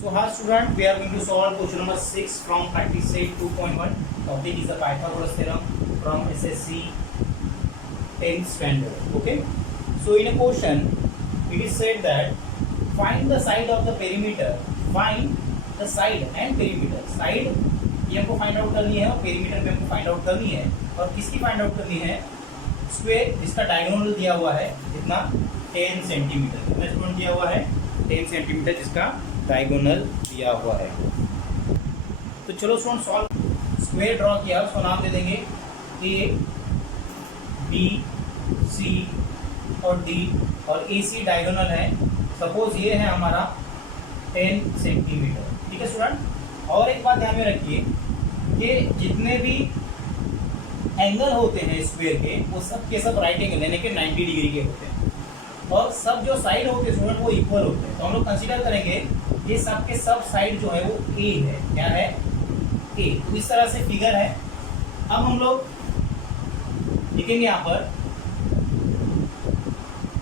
So, hi student, we are going to solve question number 6 from practice set 2.1. Topic is the Pythagoras theorem from SSC 10th standard. Okay. So, in a question, it is said that find the side of the perimeter. Find the side and perimeter. Side ये हमको find out करनी है और perimeter भी हमको find out करनी है. और किसकी फाइंड आउट करनी है? स्क्वायर जिसका डायगोनल दिया हुआ है कितना 10 सेंटीमीटर. कितना स्टूडेंट दिया हुआ है 10 सेंटीमीटर जिसका डायगोनल दिया हुआ है. तो चलो स्टूडेंट सॉल्व. स्क्वायर ड्रॉ किया उसको नाम दे देंगे ए बी सी और डी और ए सी डायगोनल है. सपोज ये है हमारा 10 सेंटीमीटर. ठीक है स्टूडेंट. और एक बात ध्यान में रखिए कि जितने भी एंगल होते हैं स्क्वायर के वो सब के सब राइट एंगल यानी कि 90 डिग्री के होते हैं और सब जो साइड होते हैं स्टूडेंट वो इक्वल होते हैं. तो हम लोग कंसीडर करेंगे ये सब के सब साइड जो है वो ए है. क्या है? ए. तो इस तरह से फिगर है. अब हम लोग लिखेंगे यहाँ पर.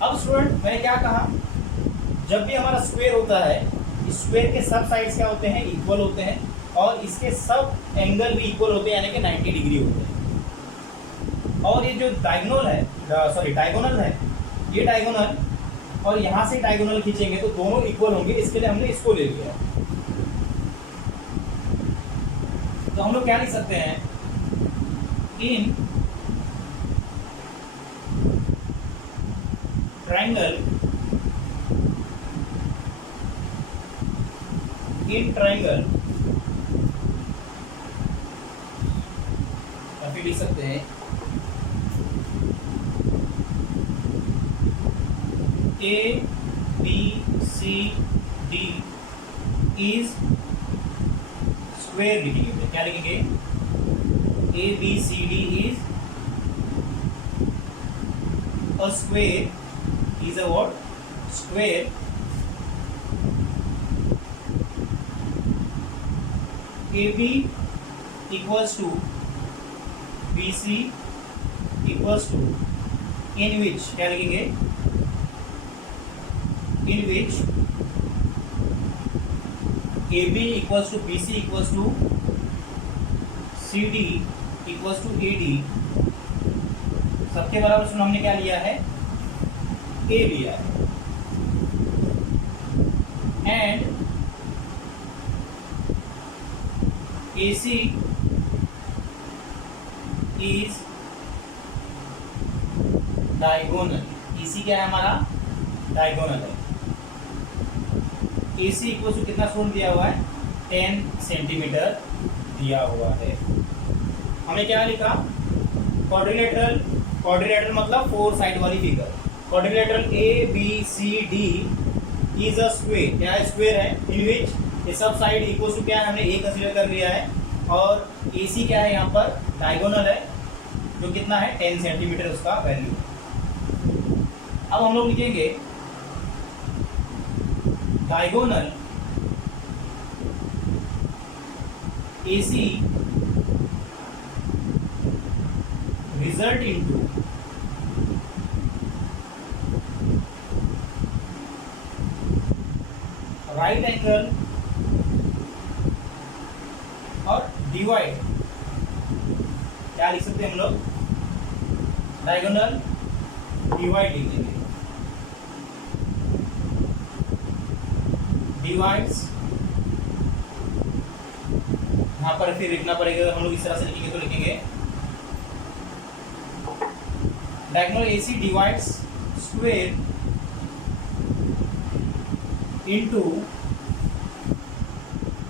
अब स्टूडेंट मैंने क्या कहा, जब भी हमारा स्क्वायर होता है स्क्वायर के सब साइड्स क्या होते हैं? इक्वल होते हैं और इसके सब एंगल भी इक्वल होते हैं यानी कि 90 डिग्री होते हैं. और ये जो डायगोनल है ये डायगोनल और यहाँ से डायगोनल खींचेंगे तो दोनों इक्वल होंगे. इसके लिए हमने इसको ले लिया. तो हम लोग क्या लिख सकते हैं? इन ट्रायंगल या फिर लिख सकते हैं A B C D is square. लिखेंगे क्या लिखेंगे? A B C D is a square. Is a what? Square. AB equals to BC equals to in which क्या लिखेंगे? In which AB equals to BC equals to CD equals to AD. सबके बराबर सुन हमने क्या लिया है? A लिया है. And AC is diagonal. AC क्या है हमारा? डायगोनल है. AC इक्वल टू कितना स्टूडेंट दिया हुआ है? 10 सेंटीमीटर दिया हुआ है. हमने क्या लिखा? क्वाड्रिलेटरल मतलब 4 साइड वाली figure. Quadrilateral ABCD is a square. क्या है? स्क्वायर है. इन विच ये सब साइड इक्वल टू क्या है? हमने ए कंसीडर कर लिया है. और AC क्या है यहाँ पर? डायगोनल है जो कितना है? 10 सेंटीमीटर उसका वैल्यू. अब हम लोग लिखेंगे diagonal AC result into right angle और डिवाइड. क्या लिख सकते हैं हम लोग? डायगोनल डिवाइड लिख देंगे. डिवाइड्स यहाँ पर फिर लिखना पड़ेगा. हम लोग इस तरह से लिखेंगे तो लिखेंगे diagonal AC divides square into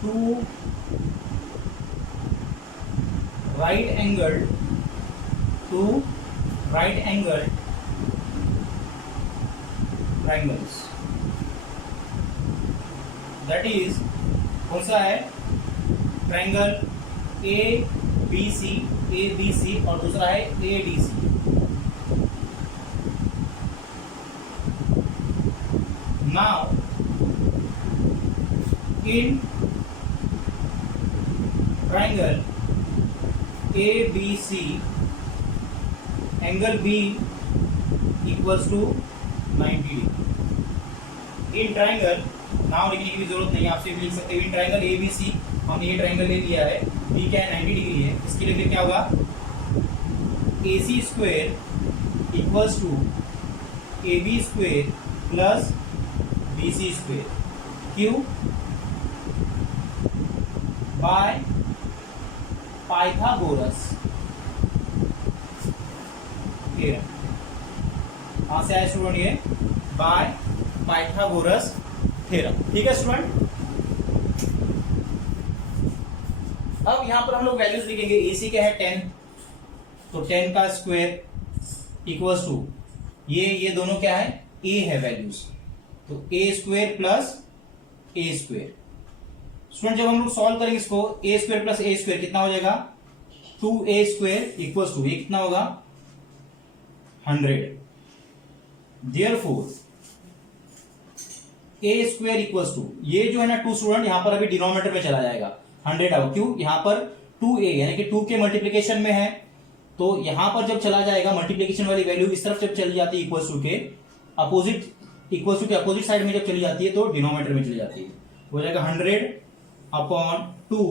2 right angled triangles. That is कौन सा है? ट्रायंगल ABC और दूसरा है ADC. Now in triangle ABC angle B equals to 90 degree. In triangle नाम लिखने की भी जरूरत नहीं है, आप सिर्फ लिख सकते हैं इन ट्राइंगल ए बी सी, हमने ये ट्राइंगल ले लिया है, बी क्या है 90 डिग्री है, इसके लिए फिर क्या होगा A C square equals to A B square plus B C square Q by Pythagoras theorem. कहां से आया स्टूडेंट ये, बाय पाइथागोरस थ्योरम। ठीक है स्टूडेंट, अब यहां पर हम लोग वैल्यूज लिखेंगे। एसी क्या है 10, तो 10 का स्क्वायर इक्वल्स टू ये दोनों क्या है ए है वैल्यूज, तो ए स्क्वायर प्लस ए स्क्वायर। स्टूडेंट जब हम लोग सॉल्व करेंगे इसको, ए स्क्वायर प्लस ए स्क्वायर कितना हो जाएगा 2a स्क्वायर इक्वल्स टू ये कितना होगा 100। Therefore A square equals to ये जो है ना 2 स्टूडेंट यहां पर अभी डिनोमिनेटर में चला जाएगा 100 आउट, क्यों यहां पर 2a यानी कि 2 के मल्टीप्लीकेशन में है, तो यहां पर जब चला जाएगा मल्टीप्लीकेशन वाली वैल्यू इस तरफ जब चली जाती है इक्वल्स टू के अपोजिट साइड में जब चली जाती है तो डिनोमिनेटर में चली जाती है, हो जाएगा 100 अपॉन 2,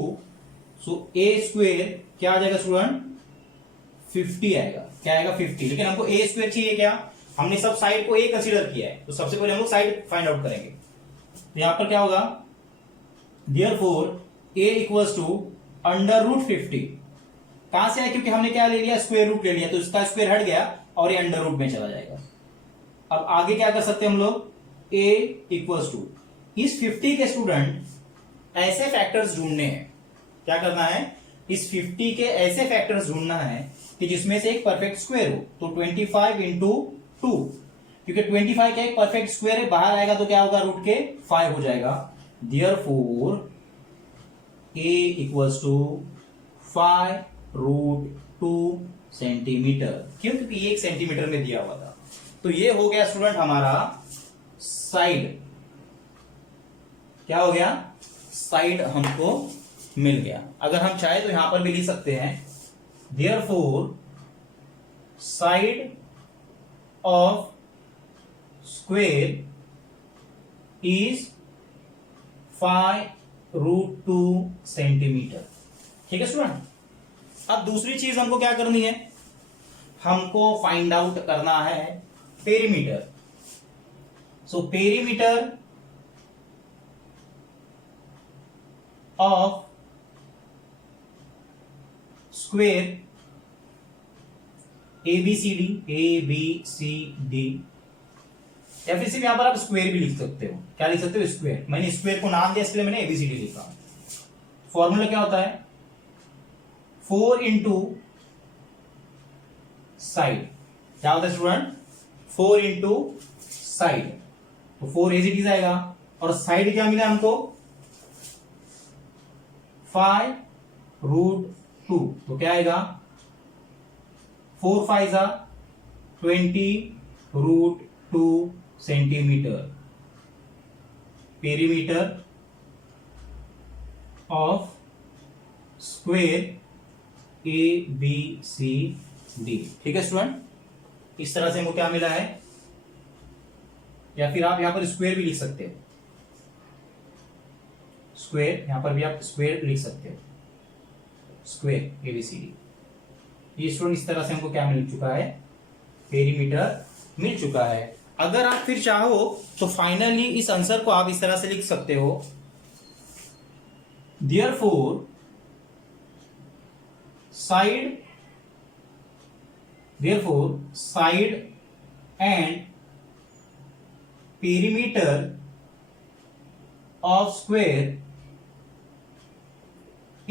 सो ए स्क्वायर क्या आ जाएगा स्टूडेंट 50 आएगा, क्या आएगा 50। लेकिन हमको ए स्क्वायर चाहिए, क्या हमने सब साइड को ए कंसीडर किया है, तो सबसे पहले हम लोग साइड फाइंड आउट करेंगे। तो यहां पर क्या होगा therefore A equals to under root 50, कहां से आया क्योंकि हमने क्या ले लिया स्क्वायर रूट ले लिया, तो इसका स्क्वायर हट गया और ये अंडर रूट में चला जाएगा। अब आगे क्या कर सकते हैं हम लोग, a इक्वल्स टू इस 50 के स्टूडेंट ऐसे फैक्टर्स ढूंढने हैं, क्या करना है इस 50 के ऐसे फैक्टर्स ढूंढना है कि जिसमें से एक परफेक्ट स्क्वायर हो, तो 25 इंटू 2, क्योंकि 25 का एक परफेक्ट स्क्वायर है, बाहर आएगा तो क्या होगा रूट के 5 हो जाएगा। Therefore a equals to 5 root 2 centimetre, क्यों क्योंकि ये 1 सेंटीमीटर में दिया हुआ था। तो ये हो गया स्टूडेंट हमारा साइड, क्या हो गया साइड हमको मिल गया। अगर हम चाहे तो यहां पर भी लिख सकते हैं therefore side of square is 5 root 2 centimetre. ठीक है स्टूडेंट, अब दूसरी चीज हमको क्या करनी है, हमको फाइंड आउट करना है perimeter. So perimeter of square A B C D, या फिर सिर्फ यहां पर आप स्क्वायर भी लिख सकते हो, क्या लिख सकते हो स्क्वायर, मैंने स्क्वायर को नाम दिया इसलिए मैंने एबीसीडी लिखा। फॉर्मूला क्या होता है 4 इंटू साइड, क्या होता है स्टूडेंट 4 इंटू साइड, तो 4 एज इट इज आएगा, और साइड क्या मिला हमको 5 रूट 2, तो क्या आएगा 4 5 20 root 2 centimetre. Perimeter of square A B C D. ठीक है स्टूडेंट, इस तरह से हमको क्या मिला है, या फिर आप यहां पर स्क्वायर भी लिख सकते हो, स्क्वायर यहां पर भी आप स्क्वायर लिख सकते हो, स्क्वायर एबीसीडी। ये स्टूडेंट इस तरह से हमको क्या मिल चुका है, पेरीमीटर मिल चुका है। अगर आप फिर चाहो तो फाइनली इस आंसर को आप इस तरह से लिख सकते हो therefore side and perimeter of square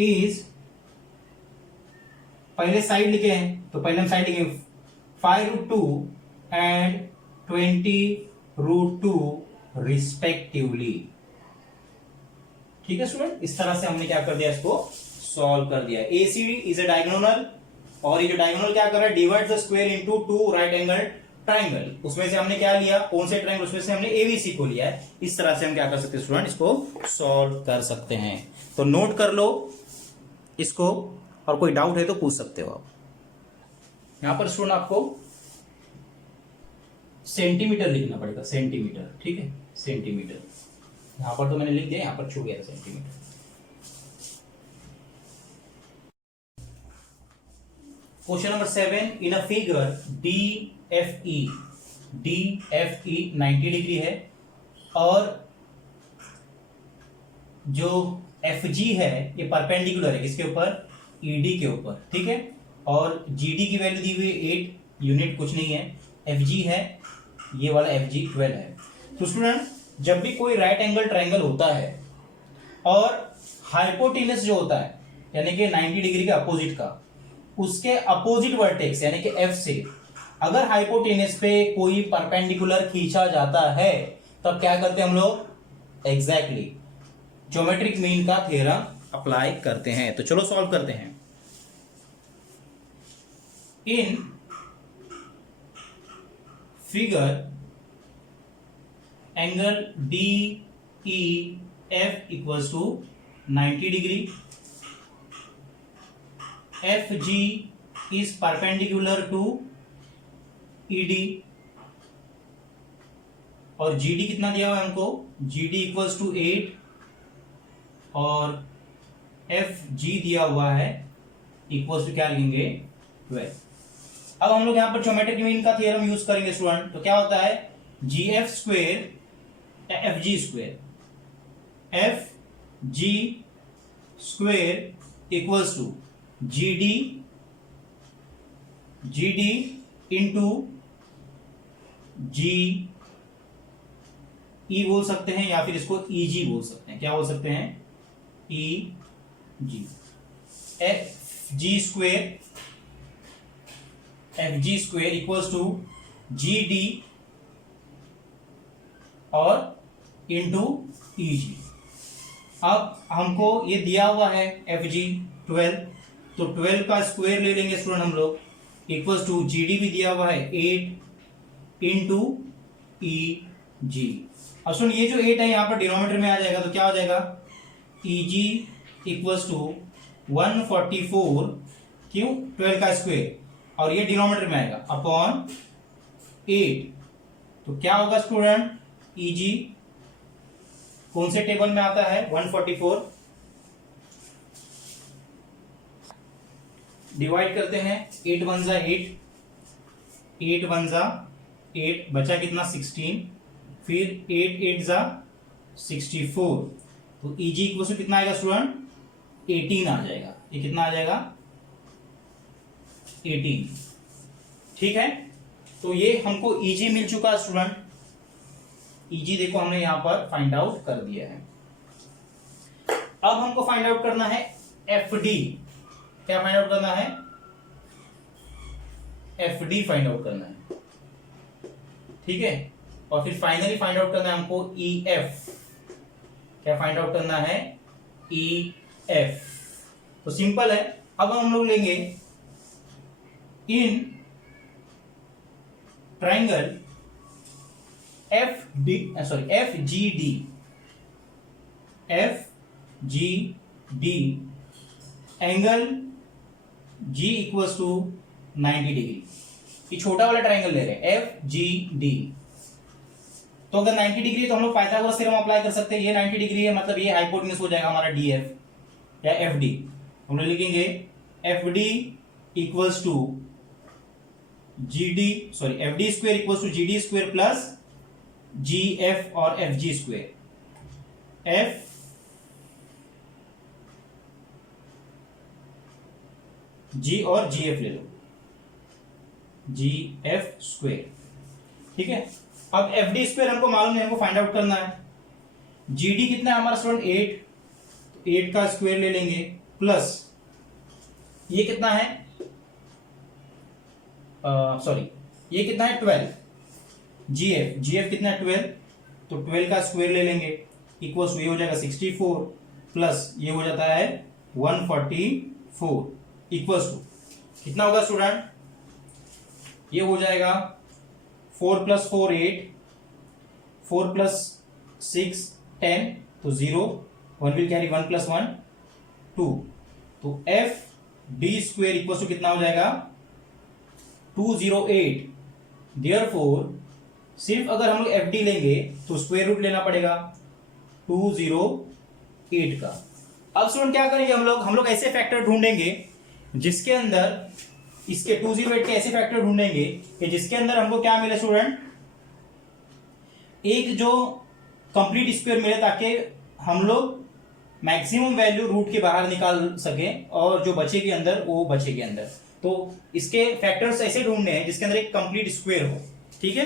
is, पहले साइड लिखे हैं तो पहले हम साइड लिखेंगे 5 रूट 2 एंड 20 रूट 2 रिस्पेक्टिवली। ठीक है स्टूडेंट, इस तरह से हमने क्या कर दिया, इसको सॉल्व कर दिया। एसीडी इज अ डायगोनल, और ये जो डायगोनल क्या कर रहा है divide the square into 2 right angle triangle, उसमें से हमने क्या लिया, कौन से ट्राइंगल, उसमें से हमने एबीसी को लिया है। इस तरह से हम क्या कर सकते हैं स्टूडेंट, इसको सॉल्व कर सकते हैं। तो नोट कर लो इसको, और कोई डाउट है तो पूछ सकते हो आप। यहां पर स्टूडेंट आपको सेंटीमीटर लिखना पड़ेगा, सेंटीमीटर, ठीक है सेंटीमीटर। यहाँ पर तो मैंने लिख दिया, यहाँ पर छू गया था centimetre. Question number 7, in a figure DFE 90 degree है और जो FG है ये परपेंडिकुलर है किसके ऊपर, ED के ऊपर, ठीक है। और GD की वैल्यू दी हुई है 8 यूनिट, कुछ नहीं है। FG है, ये वाला FG 12 है। तो स्टूडेंट जब भी कोई राइट एंगल ट्रायंगल होता है और हाइपोटेनस जो होता है यानी कि 90 डिग्री के अपोजिट का, उसके अपोजिट वर्टेक्स यानी कि F से अगर हाइपोटेनस पे कोई परपेंडिकुलर खींचा जाता है तब क्या करते हैं हम लोग, एग्जैक्टली ज्योमेट्रिक मीन का थ्योरम अप्लाई करते हैं। तो चलो सॉल्व करते हैं। In figure angle DEF equals to 90 degree, FG is perpendicular to ED और GD कितना दिया हुआ है हमको, GD इक्वल्स टू 8 और FG दिया हुआ है इक्वल्स टू क्या लिखेंगे 12। अब हम लोग यहाँ पर ज्योमेट्रिक मीन का थ्योरम यूज करेंगे स्टूडेंट। तो क्या होता है, GF square FG square, FG square equals to GD into GE बोल सकते हैं या फिर इसको EG बोल सकते हैं। क्या बोल सकते हैं, EG। FG square equals to GD और इंटू EG। अब हमको ये दिया हुआ है FG 12, तो 12 का स्क्वायर ले लेंगे स्टूडेंट हम लोग, इक्वल्स टू GD भी दिया हुआ है 8 इंटू EG। अब सुन ये जो 8 है यहाँ पर डिनोमिनेटर में आ जाएगा तो क्या हो जाएगा, EG इक्वल्स टू 144, क्यों 12 का स्क्वायर और ये डिनोमिनेटर में आएगा अपॉन 8। तो क्या होगा स्टूडेंट, EG कौन से टेबल में आता है, 144 डिवाइड करते हैं, 8 1 जा 8, 8 1 जा 8, बचा कितना 16, फिर 8 8 जा 64। तो EG इक्वल टू कितना आएगा स्टूडेंट, 18 आ जाएगा। ये कितना आ जाएगा 18, ठीक है। तो ये हमको EG मिल चुका है स्टूडेंट। EG देखो हमने यहां पर फाइंड आउट कर दिया है। अब हमको फाइंड आउट करना है FD। क्या फाइंड आउट करना है, FD फाइंड आउट करना है, ठीक है। और फिर फाइनली फाइंड आउट करना है हमको EF। क्या फाइंड आउट करना है, EF। तो सिंपल है। अब हम लोग लेंगे in triangle FGD angle G equals to 90 degree. ये छोटा वाला ट्राइंगल ले रहे हैं FGD। तो अगर 90 डिग्री है तो हम लोग पाइथागोरस थ्योरम अप्लाई कर सकते हैं। ये 90 डिग्री है मतलब ये हाइपोटेनस हो जाएगा हमारा DF या FD। हम लोग लिखेंगे FD equals to FD square equals to GD square plus GF और FG स्क्वायर। G और GF ले लो, GF स्क्वायर, ठीक है। अब FD स्क्वायर हमको मालूम है, हमको फाइंड आउट करना है। GD कितना है हमारा स्टूडेंट 8, तो 8 का स्क्वायर ले लेंगे प्लस ये कितना है, ये कितना है 12। GF कितना है 12, तो 12 का स्क्वायर ले लेंगे इक्वल्स ये हो जाएगा 64 प्लस ये हो जाता है 144 इक्वल्स टू कितना होगा स्टूडेंट, ये हो जाएगा 4 प्लस 4 8, 4 प्लस 6 10, तो 0, 1 विल कैरी 1 प्लस 1 2, तो FD स्क्वायर इक्वल्स टू कितना हो जाएगा 208। देयरफॉर सिर्फ अगर हम लोग FD लेंगे तो स्क्वायर रूट लेना पड़ेगा। 208 का। अब स्टूडेंट क्या करेंगे हम लोग ऐसे फैक्टर ढूंढेंगे जिसके अंदर इसके 208 के ऐसे फैक्टर ढूंढेंगे कि जिसके अंदर हमको क्या मिले स्टूडेंट, एक जो कंप्लीट स्क्वायर मिले, ताकि हम लोग मैक्सिमम वैल्यू रूट के बाहर निकाल सके और जो बचेगी अंदर वो बचेगी अंदर। तो इसके फैक्टर्स ऐसे ढूंढने हैं जिसके अंदर एक कंप्लीट स्क्वायर हो। ठीक है,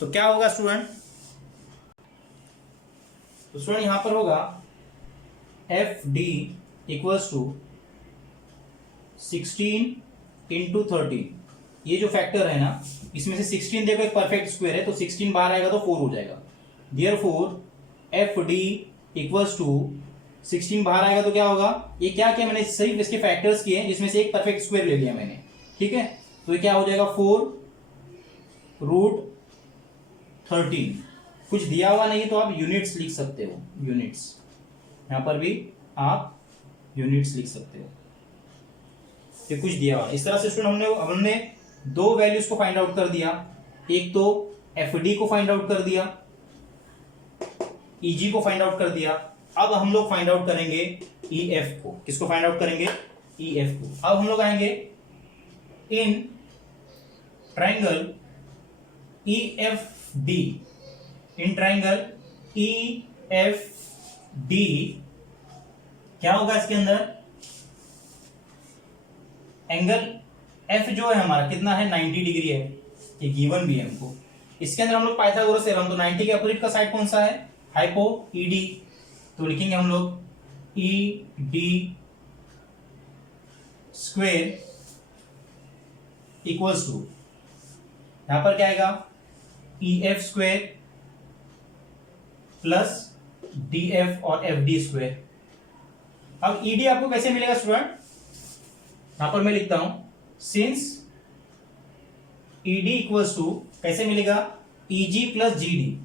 तो क्या होगा स्टूडेंट, तो स्टूडेंट यहां पर होगा F D equals to 16 into 13। ये जो फैक्टर है ना, इसमें से 16 देखो एक परफेक्ट स्क्वायर है, तो 16 बाहर आएगा तो 4 हो जाएगा। Therefore F D equals to 16 बाहर आएगा तो क्या होगा, ये क्या किया मैंने, सिर्फ इसके फैक्टर्स किए जिसमें से एक परफेक्ट स्क्वायर ले लिया मैंने। ठीक है, तो ये क्या हो जाएगा 4 रूट 13। कुछ दिया हुआ नहीं तो आप यूनिट्स लिख सकते हो, यूनिट्स, यहां पर भी आप यूनिट्स लिख सकते हो, ये कुछ दिया हुआ। इस तरह से स्टूडेंट हमने दो वैल्यूज को फाइंड आउट कर दिया। एक तो एफ डी को फाइंड आउट कर दिया, ईजी को फाइंड आउट कर दिया। अब हम लोग फाइंड आउट करेंगे ई एफ को। किसको फाइंड आउट करेंगे, ई एफ को। अब हम लोग आएंगे in triangle E F D, in triangle E F D क्या होगा, इसके अंदर एंगल एफ जो है हमारा कितना है, 90 डिग्री है, ये गिवन भी है हमको। इसके अंदर हम लोग पाइथागोरस थ्योरम, तो 90 के अपोजिट का साइड कौन सा है, हाइपो, ई डी। तो लिखेंगे हम लोग E D square equals to, यहां पर क्या आएगा, E F square plus D F और एफ डी स्क्वेयर। अब ई डी आपको कैसे मिलेगा स्टूडेंट, यहां पर मैं लिखता हूं since E D equals to, कैसे मिलेगा, E G plus G D,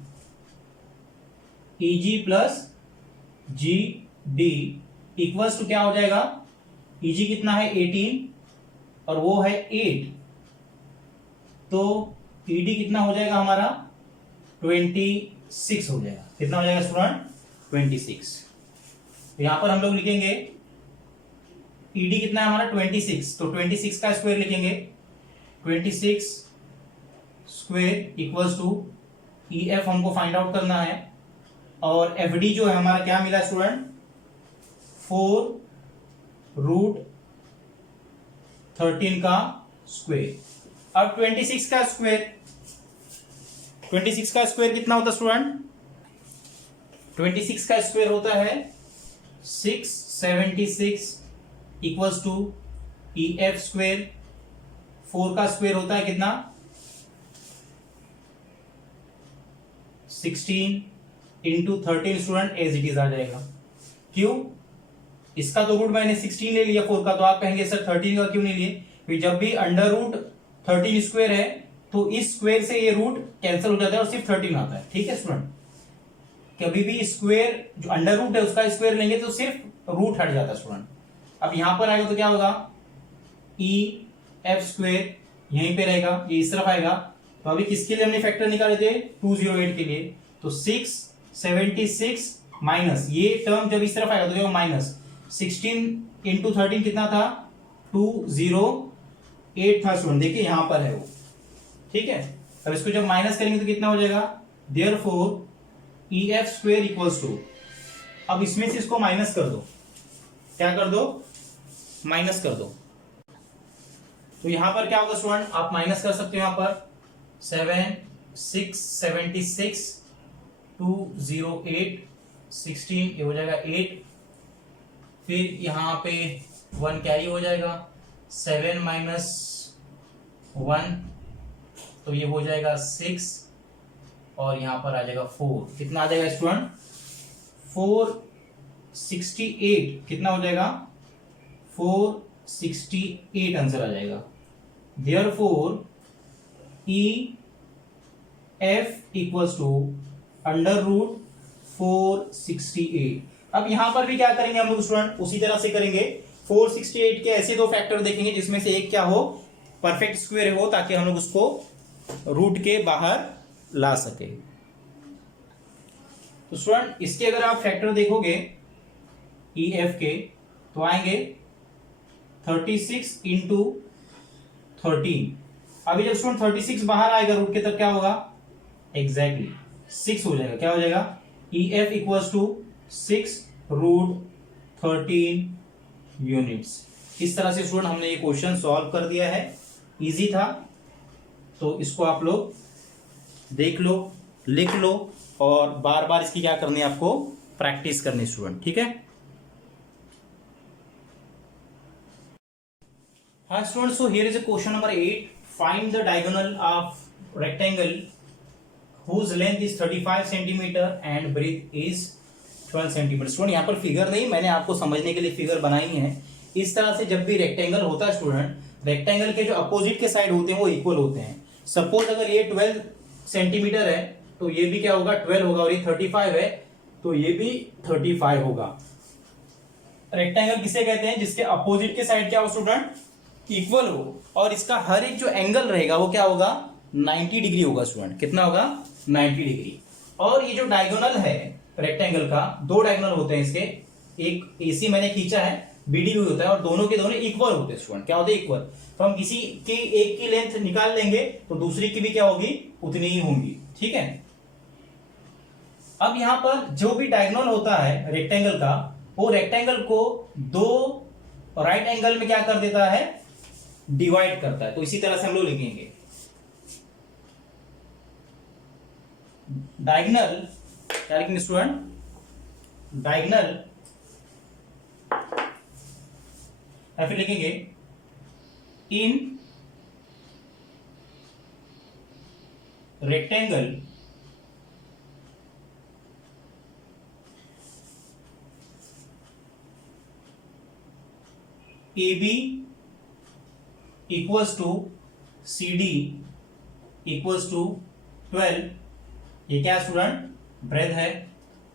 E G plus G D equals to क्या हो जाएगा, ई जी कितना है 18 और वो है 8, तो ई डी कितना हो जाएगा हमारा 26 हो जाएगा। कितना हो जाएगा स्टूडेंट, 26। तो यहां पर हम लोग लिखेंगे ईडी कितना है हमारा 26, तो 26 का स्क्वायर लिखेंगे, 26 square equals to E F हमको फाइंड आउट करना है, और एफ डी जो है हमारा क्या मिला स्टूडेंट, 4 रूट 13 का स्क्वायर। अब 26 का स्क्वायर, 26 का स्क्वायर कितना होता है स्टूडेंट, 26 का स्क्वायर होता है 676 equals to E F square, 4 का स्क्वेयर होता है कितना 16 into 13 student as it is आ जाएगा। क्यों, इसका तो रूट मैंने 16 ले लिया 4 का, तो आप कहेंगे सर 13 का क्यों नहीं लिए, क्योंकि जब भी अंडर रूट 13 स्क्वेयर है तो इस स्क्वेयर से ये रूट कैंसिल हो जाता है और सिर्फ 13 आता है। ठीक है स्टूडेंट, कभी भी स्क्वेयर जो अंडर रूट है उसका स्क्वेयर लेंगे तो सिर्फ रूट हट जाता है स्टूडेंट। अब यहां पर आएगा तो क्या होगा, ई एफ स्क्वेयर यहीं पे रहेगा, ये इस तरफ आएगा। तो अभी किसके लिए हमने फैक्टर निकाले थे, 208 के लिए, तो 676 माइनस ये टर्म जब इस तरफ आएगा तो क्या माइनस 16 इंटू 13 कितना था 208 था स्टूडेंट, देखिए यहां पर है वो। ठीक है, अब इसको जब माइनस करेंगे तो कितना हो जाएगा, therefore E F square equals to, अब इसमें से इसको माइनस कर दो, क्या कर दो, माइनस कर दो। तो यहां पर क्या होगा स्टूडेंट, आप माइनस कर सकते हो यहां पर 676 208 16 ये हो जाएगा 8, फिर यहां पे 1 कैरी हो जाएगा, 7 माइनस 1 तो ये हो जाएगा 6 और यहां पर आ जाएगा 4। कितना आ जाएगा स्टूडेंट, 468 कितना हो जाएगा, 468 आंसर आ जाएगा। Therefore E F equals to under root 468। अब यहां पर भी क्या करेंगे हम लोग स्टूडेंट, उसी तरह से करेंगे। 468 के ऐसे दो फैक्टर देखेंगे जिसमें से एक क्या हो, परफेक्ट स्क्वायर हो, ताकि हम लोग उसको रूट के बाहर ला सके। तो स्टूडेंट इसके अगर आप फैक्टर देखोगे ई एफ के तो आएंगे 36 इंटू 13। अभी जब स्टूडेंट 36 बाहर आएगा रूट के तब क्या होगा, एग्जैक्टली 6 हो जाएगा। क्या हो जाएगा, E F equals to 6 root 13 units. इस तरह से स्टूडेंट हमने ये क्वेश्चन सॉल्व कर दिया है, इजी था। तो इसको आप लोग देख लो, लिख लो और बार बार इसकी क्या करनी है, आपको प्रैक्टिस करनी स्टूडेंट, ठीक है। हाँ student, so here is a question number 8, find the diagonal of rectangle whose length is 35 centimetre and breadth is 12 centimetre. Student यहाँ पर फिगर नहीं, मैंने आपको समझने के लिए फिगर बनाई है। इस तरह से जब भी रेक्टेंगल होता है स्टूडेंट, रेक्टेंगल के जो अपोजिट के साइड होते हैं वो इक्वल होते हैं। सपोज अगर ये 12 सेंटीमीटर है तो ये भी क्या होगा, 12 होगा, और ये 35 है तो ये भी 35 होगा। रेक्टेंगल किसे कहते हैं, जिसके अपोजिट के साइड क्या हो स्टूडेंट, इक्वल हो, और इसका हर एक जो एंगल रहेगा वो क्या होगा, 90 डिग्री होगा स्टूडेंट। कितना होगा, 90 डिग्री। और ये जो डायगोनल है रेक्टेंगल का, दो डायगोनल होते हैं इसके, एक एसी मैंने खींचा है, बीडी भी होता है, और दोनों के दोनों इक्वल होते हैं स्टूडेंट। क्या होते हैं, इक्वल। तो हम किसी की एक की लेंथ निकाल लेंगे तो दूसरी की भी क्या होगी, उतनी ही होंगी, ठीक है। अब यहां पर जो भी डायगोनल होता है रेक्टेंगल का, वो रेक्टेंगल को दो राइट एंगल में क्या कर देता है, डिवाइड करता है। तो इसी तरह से हम लोग लिखेंगे डायगोनल, क्या लिखेंगे स्टूडेंट, डायगोनल, या फिर लिखेंगे in rectangle A B equals to C D equals to 12, ये क्या है स्टूडेंट, ब्रेथ है,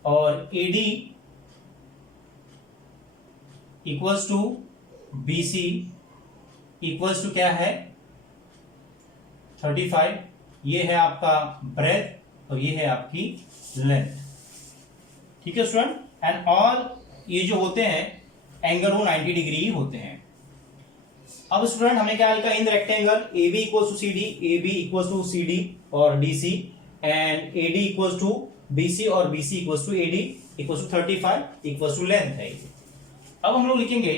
और A D equals to B C equals to क्या है, 35। ये है आपका ब्रेथ और ये है आपकी लेंथ, ठीक है स्टूडेंट। एंड ऑल ये जो होते हैं एंगल वो 90 डिग्री ही होते हैं। अब स्टूडेंट हमने क्या लिखा, in rectangle A B equals to C D, A B equals to C D और D C, and A D equals to B C और B C equals to A D equals to 35 equals to length है। अब हम लोग लिखेंगे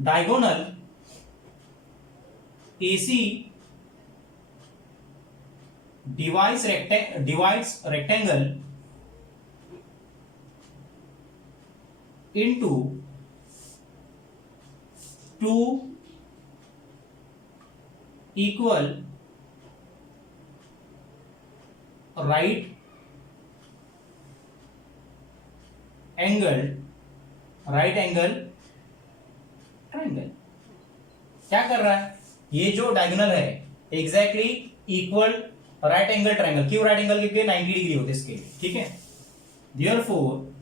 diagonal AC divides rectangle into two equal right angle triangle. क्या कर रहा है, ये जो डायगोनल है exactly equal right angle triangle. क्यों राइट एंगल, क्योंकि 90 डिग्री होते हैं इसके, ठीक है। Therefore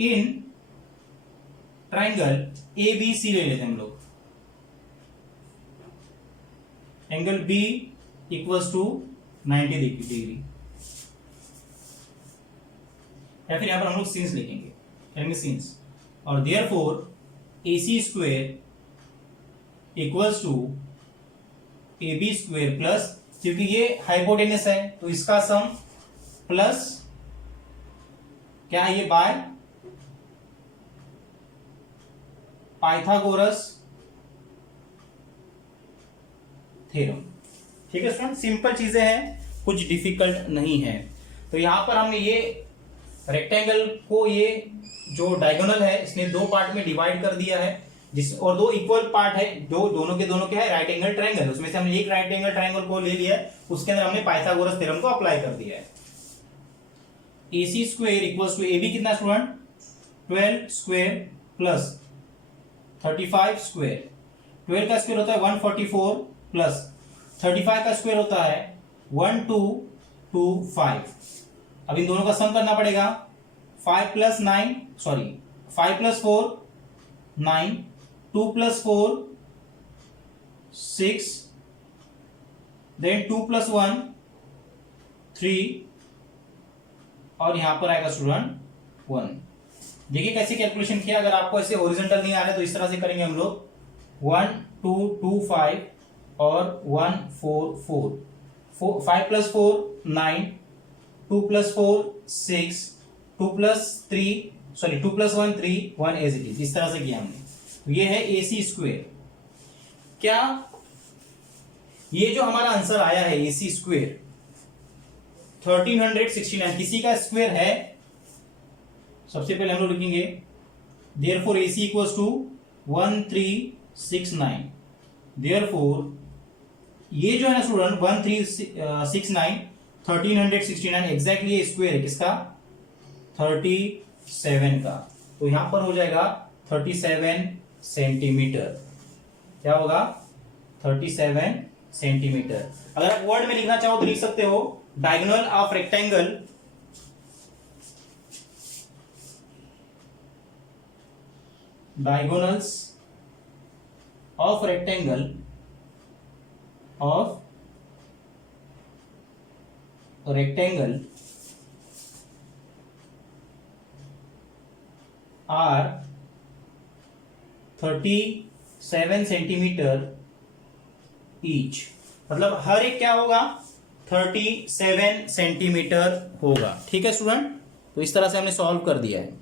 in triangle A B C ले लेते हैं हम लोग, angle B equals to 90 degree, या फिर यहां पर हम लोग सीन्स लिखेंगे, सीन्स, और therefore AC square equals to AB square plus, क्योंकि ये हाइपोटेनस है तो इसका सम प्लस क्या है, ये बाय पाइथागोरस थ्योरम, ठीक है स्टूडेंट। सिंपल चीजें हैं, कुछ डिफिकल्ट नहीं है। तो यहां पर हमने ये रेक्टेंगल को, ये जो डायगोनल है इसने दो पार्ट में डिवाइड कर दिया है, जिस और दो इक्वल पार्ट है, दोनों के दोनों क्या है, राइट एंगल ट्रायंगल। उसमें से हमने एक राइट एंगल ट्रायंगल को ले लिया है, उसके अंदर हमने पाइथागोरस थ्योरम को अप्लाई कर दिया है। AC square equals to AB कितना स्टूडेंट, 12 स्क्वायर प्लस 35 स्क्वायर। 12 का स्क्वायर होता है 144 प्लस 35 का स्क्वायर होता है 1225। अब इन दोनों का सम करना पड़ेगा, 5 प्लस 4 9, 2 प्लस 4 6, देन 2 + 1 3 और यहां पर आएगा स्टूडेंट 1। देखिए कैसे कैलकुलेशन किया। अगर आपको ऐसे हॉरिजॉन्टल नहीं आ रहे तो इस तरह से करेंगे हम लोग 1 2 2 5 और 1 4 4 5 + 4 9 2 + 4 6 2 + 1 3 1 एज इट इज। इस तरह से किया हमने। ये है AC स्क्वेयर। क्या ये जो हमारा आंसर आया है AC स्क्वेयर 1369 किसी का स्क्वेयर है? सबसे पहले हम लोग लिखेंगे देयरफॉर AC = 1369। देयरफॉर ये जो है ना स्टूडेंट 1369 1369 एग्जैक्टली ये स्क्वेयर है किसका? 37 का। तो यहां पर हो जाएगा 37 सेंटीमीटर। क्या होगा? 37 सेंटीमीटर। अगर आप वर्ड में लिखना चाहो तो लिख सकते हो diagonal of rectangle diagonals of rectangle are 37 centimetre each. मतलब हर एक क्या होगा? 37 सेंटीमीटर होगा। ठीक है स्टूडेंट, तो इस तरह से हमने सॉल्व कर दिया है।